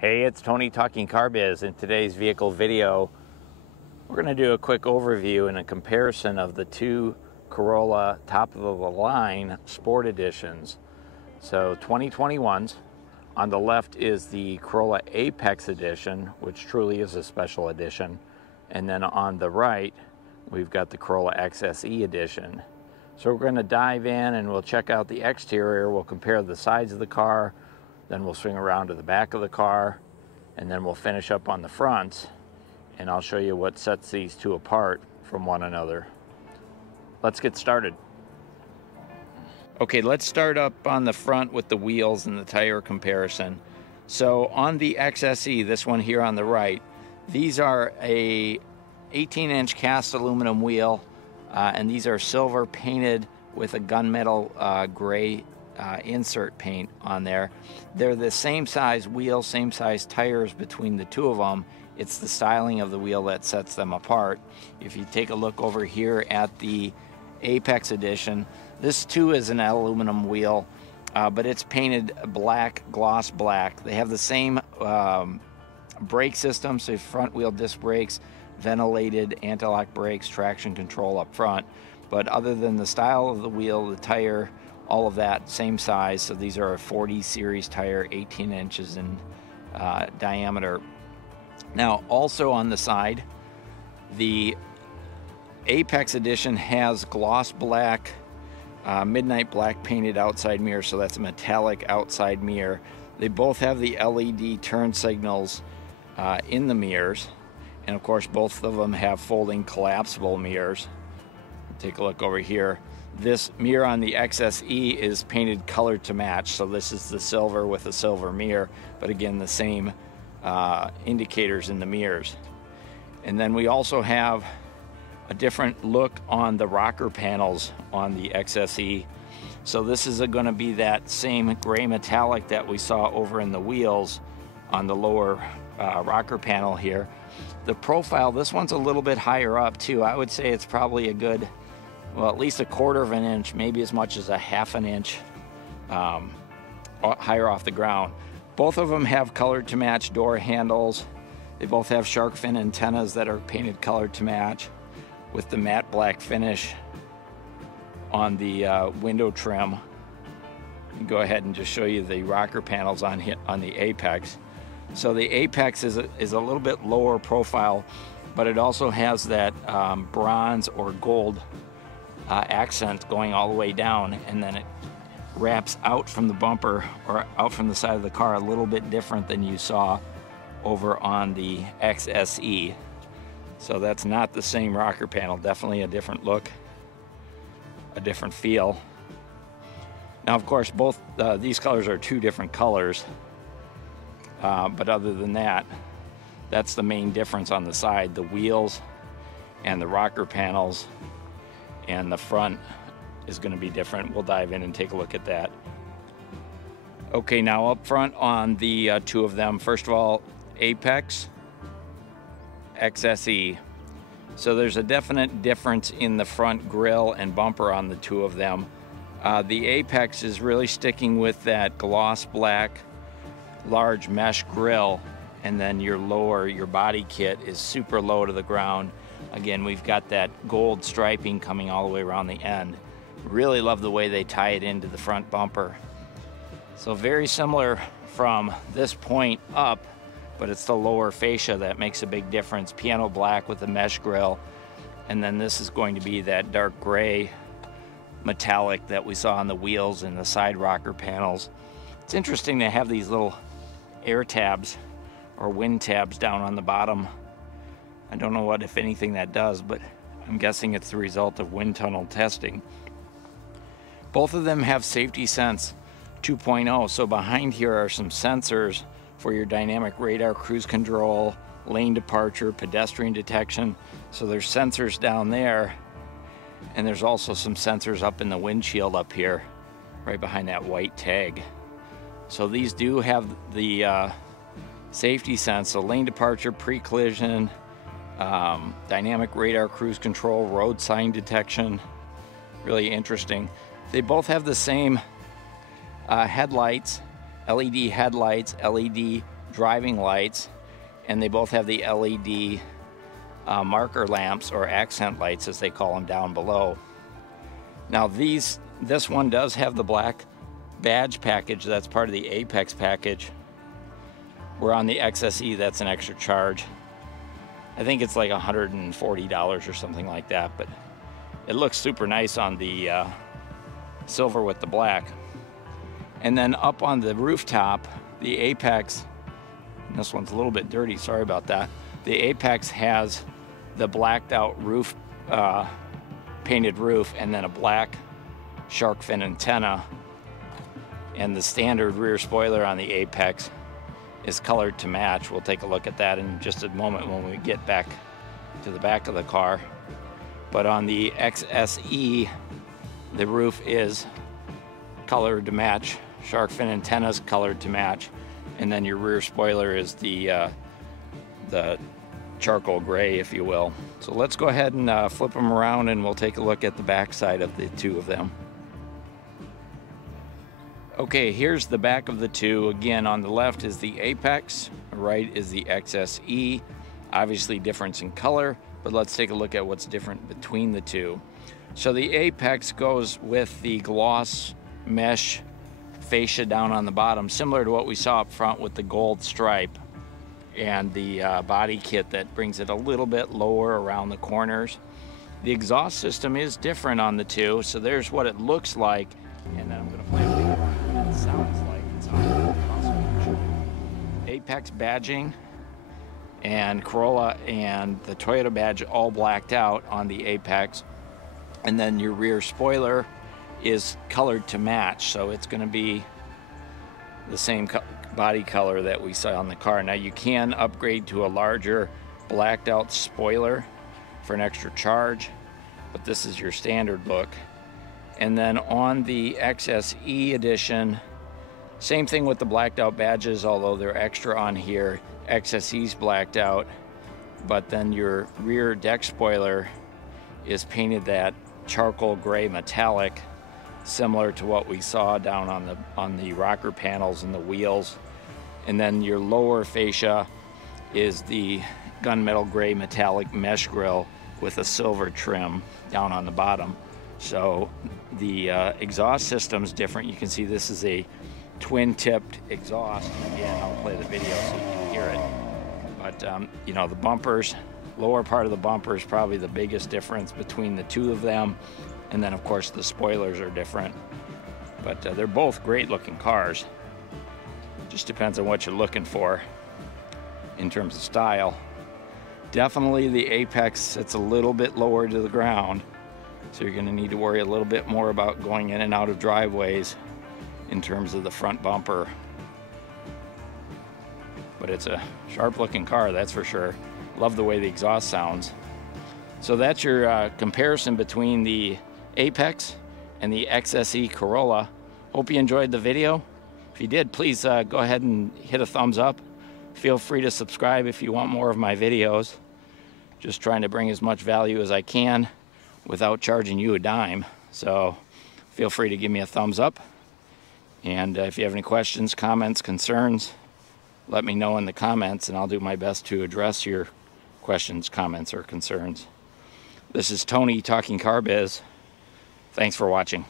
Hey, it's Tony talking CarBiz. In today's vehicle video, we're going to do a quick overview and a comparison of the two Corolla top-of-the-line Sport Editions. So 2021s. On the left is the Corolla APEX Edition, which truly is a special edition. And then on the right, we've got the Corolla XSE Edition. So we're going to dive in and we'll check out the exterior. We'll compare the sides of the car. Then we'll swing around to the back of the car, and then we'll finish up on the fronts, and I'll show you what sets these two apart from one another. Let's get started. Okay, let's start up on the front with the wheels and the tire comparison. So on the XSE, this one here on the right, these are a 18-inch cast aluminum wheel, and these are silver painted with a gunmetal gray insert paint on there. They're the same size wheel, same size tires between the two of them. It's the styling of the wheel that sets them apart. If you take a look over here at the Apex Edition, this too is an aluminum wheel, but it's painted black, gloss black. They have the same brake system, so front wheel disc brakes, ventilated anti-lock brakes, traction control up front. But other than the style of the wheel, the tire, all of that same size. So these are a 40 series tire, 18 inches in diameter. Now also on the side, the Apex Edition has gloss black, midnight black painted outside mirror, so that's a metallic outside mirror. They both have the LED turn signals in the mirrors, and of course both of them have folding collapsible mirrors. Take a look over here. This mirror on the XSE is painted color to match, so this is the silver with a silver mirror, but again the same indicators in the mirrors. And then we also have a different look on the rocker panels on the XSE. So this is going to be that same gray metallic that we saw over in the wheels on the lower rocker panel here. The profile, this one's a little bit higher up too. I would say it's probably a good, well, at least a quarter of an inch, maybe as much as a half an inch higher off the ground. Both of them have color to match door handles. They both have shark fin antennas that are painted color to match with the matte black finish on the window trim. I'll go ahead and just show you the rocker panels on the Apex. So the Apex is a little bit lower profile, but it also has that bronze or gold accent going all the way down, and then it wraps out from the bumper or out from the side of the car a little bit different than you saw over on the XSE. So that's not the same rocker panel, definitely a different look, a different feel. Now of course both these colors are two different colors, but other than that, that's the main difference on the side, the wheels and the rocker panels, and the front is going to be different. We'll dive in and take a look at that. Okay, now up front on the two of them, first of all, Apex, XSE. So there's a definite difference in the front grille and bumper on the two of them. The Apex is really sticking with that gloss black, large mesh grille, and then your body kit is super low to the ground. Again, we've got that gold striping coming all the way around the end. Really love the way they tie it into the front bumper. So very similar from this point up, but it's the lower fascia that makes a big difference. Piano black with the mesh grille, and then this is going to be that dark gray metallic that we saw on the wheels and the side rocker panels. It's interesting to have these little air tabs or wind tabs down on the bottom. I don't know what, if anything, that does, but I'm guessing it's the result of wind tunnel testing. Both of them have Safety Sense 2.0, so behind here are some sensors for your dynamic radar, cruise control, lane departure, pedestrian detection. So there's sensors down there, and there's also some sensors up in the windshield up here, right behind that white tag. So these do have the Safety Sense, so lane departure, pre-collision, dynamic radar, cruise control, road sign detection. Really interesting. They both have the same headlights, LED headlights, LED driving lights, and they both have the LED marker lamps, or accent lights as they call them, down below. Now this one does have the black badge package. That's part of the Apex package. Where on the XSE, that's an extra charge. I think it's like $140 or something like that, but it looks super nice on the silver with the black. And then up on the rooftop, the Apex, this one's a little bit dirty, sorry about that. The Apex has the blacked out roof, painted roof, and then a black shark fin antenna. And the standard rear spoiler on the Apex is colored to match. We'll take a look at that in just a moment when we get back to the back of the car. But on the XSE, the roof is colored to match. Shark fin antennas colored to match. And then your rear spoiler is the charcoal gray, if you will. So let's go ahead and flip them around, and we'll take a look at the back side of the two of them. Okay, here's the back of the two. Again, on the left is the Apex, right is the XSE. Obviously difference in color, but let's take a look at what's different between the two. So the Apex goes with the gloss mesh fascia down on the bottom, similar to what we saw up front with the gold stripe, and the body kit that brings it a little bit lower around the corners. The exhaust system is different on the two, so there's what it looks like, and then I'm going to play with what it sounds like. It's on Apex badging, and Corolla and the Toyota badge all blacked out on the Apex, and then your rear spoiler is colored to match, so it's going to be the same body color that we saw on the car. Now you can upgrade to a larger blacked out spoiler for an extra charge, but this is your standard look. And then on the XSE edition, same thing with the blacked out badges, although they're extra on here. XSE's blacked out, but then your rear deck spoiler is painted that charcoal gray metallic, similar to what we saw down on the rocker panels and the wheels. And then your lower fascia is the gunmetal gray metallic mesh grille with a silver trim down on the bottom. So the exhaust system's different. You can see this is a twin-tipped exhaust. Again, I'll play the video so you can hear it. But you know, the bumpers, lower part of the bumper is probably the biggest difference between the two of them. And then of course the spoilers are different. But they're both great looking cars. Just depends on what you're looking for in terms of style. Definitely the Apex sits a little bit lower to the ground, so you're going to need to worry a little bit more about going in and out of driveways in terms of the front bumper. But it's a sharp looking car, that's for sure. Love the way the exhaust sounds. So that's your comparison between the Apex and the XSE Corolla. Hope you enjoyed the video. If you did, please go ahead and hit a thumbs up. Feel free to subscribe if you want more of my videos. Just trying to bring as much value as I can without charging you a dime. So feel free to give me a thumbs up. And if you have any questions, comments, concerns, let me know in the comments, and I'll do my best to address your questions, comments, or concerns. This is Tony talking CarBiz. Thanks for watching.